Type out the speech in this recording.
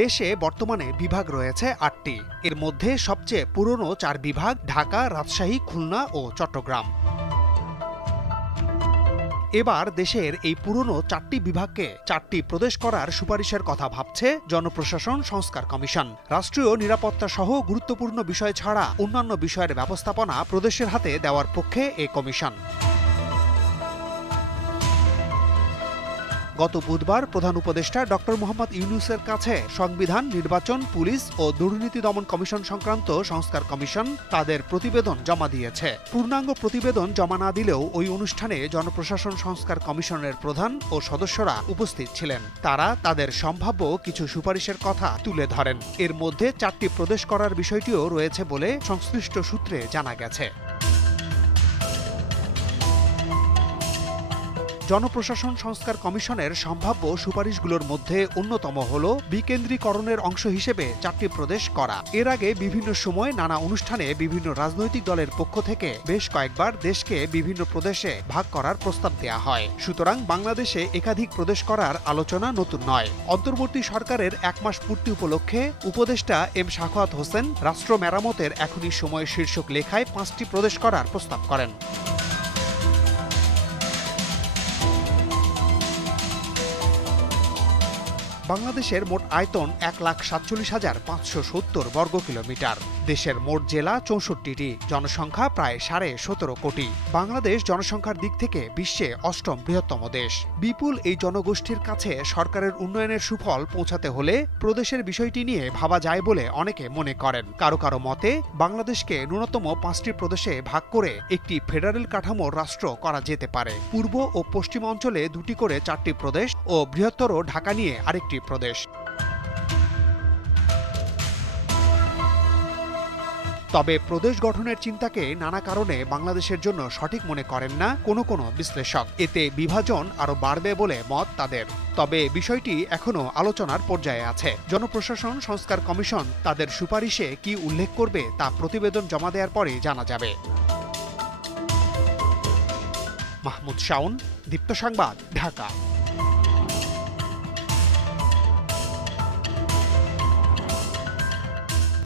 দেশে বর্তমানে বিভাগ রয়েছে ৮টি। এর মধ্যে সবচেয়ে পুরনো ৪ বিভাগ ঢাকা, রাজশাহী, খুলনা ও চট্টগ্রাম। এবার দেশের এই পুরনো ৪টি বিভাগকে ৪টি প্রদেশ করার সুপারিশের কথা ভাবছে জনপ্রশাসন সংস্কার কমিশন। রাষ্ট্রীয় নিরাপত্তা সহ গুরুত্বপূর্ণ বিষয় ছাড়া অন্যান্য বিষয়ের ব্যবস্থাপনা প্রদেশের হাতে দেওয়ার পক্ষে এ কমিশন। গত বুধবার প্রধান উপদেষ্টা ডক্টর মোহাম্মদ ইউনূসের কাছে সংবিধান, নির্বাচন, পুলিশ ও দুর্নীতি দমন কমিশন সংক্রান্ত সংস্কার কমিশন তাদের প্রতিবেদন জমা দিয়েছে। পূর্ণাঙ্গ প্রতিবেদন জমা না দিলেও ওই অনুষ্ঠানে জনপ্রশাসন সংস্কার কমিশনের প্রধান ও সদস্যরা উপস্থিত ছিলেন। তারা তাদের সম্ভাব্য কিছু সুপারিশের কথা তুলে ধরেন। এর মধ্যে ৪টি প্রদেশ করার বিষয়টিও রয়েছে বলে সংশ্লিষ্ট সূত্রে জানা গেছে। জনপ্রশাসন সংস্কার কমিশনের সম্ভাব্য সুপারিশগুলোর মধ্যে অন্যতম হল বিকেন্দ্রীকরণের অংশ হিসেবে ৪টি প্রদেশ করা। এর আগে বিভিন্ন সময় নানা অনুষ্ঠানে বিভিন্ন রাজনৈতিক দলের পক্ষ থেকে বেশ কয়েকবার দেশকে বিভিন্ন প্রদেশে ভাগ করার প্রস্তাব দেয়া হয়। সুতরাং বাংলাদেশে একাধিক প্রদেশ করার আলোচনা নতুন নয়। অন্তর্বর্তী সরকারের ১ মাস পূর্তি উপলক্ষে উপদেষ্টা এম সাখাওয়াত হোসেন রাষ্ট্র মেরামতের এখনই সময় শীর্ষক লেখায় ৫টি প্রদেশ করার প্রস্তাব করেন। বাংলাদেশের মোট আয়তন ১,৪৭,৫৭০ বর্গ কিলোমিটার। দেশের মোট জেলা ৬৪টি, জনসংখ্যা প্রায় ১৭.৫ কোটি। বাংলাদেশ জনসংখ্যার দিক থেকে বিশ্বে ৮ম বৃহত্তম দেশ। বিপুল এই জনগোষ্ঠীর কাছে সরকারের উন্নয়নের সুফল পৌঁছাতে হলে প্রদেশের বিষয়টি নিয়ে ভাবা যায় বলে অনেকে মনে করেন। কারো কারো মতে বাংলাদেশকে ন্যূনতম ৫টি প্রদেশে ভাগ করে একটি ফেডারেল কাঠামোর রাষ্ট্র করা যেতে পারে। পূর্ব ও পশ্চিম অঞ্চলে ২টি করে ৪টি প্রদেশ ও বৃহত্তর ঢাকা নিয়ে আরেকটি প্রদেশ। তবে প্রদেশ গঠনের চিন্তাকে নানা কারণে বাংলাদেশের জন্য সঠিক মনে করেন না কোনো বিশ্লেষক। এতে বিভাজন আরও বাড়বে বলে মত তাদের। তবে বিষয়টি এখনো আলোচনার পর্যায়ে আছে। জনপ্রশাসন সংস্কার কমিশন তাদের সুপারিশে কি উল্লেখ করবে তা প্রতিবেদন জমা দেওয়ার পরে জানা যাবে। মাহমুদ শাওন, দীপ্ত সংবাদ, ঢাকা।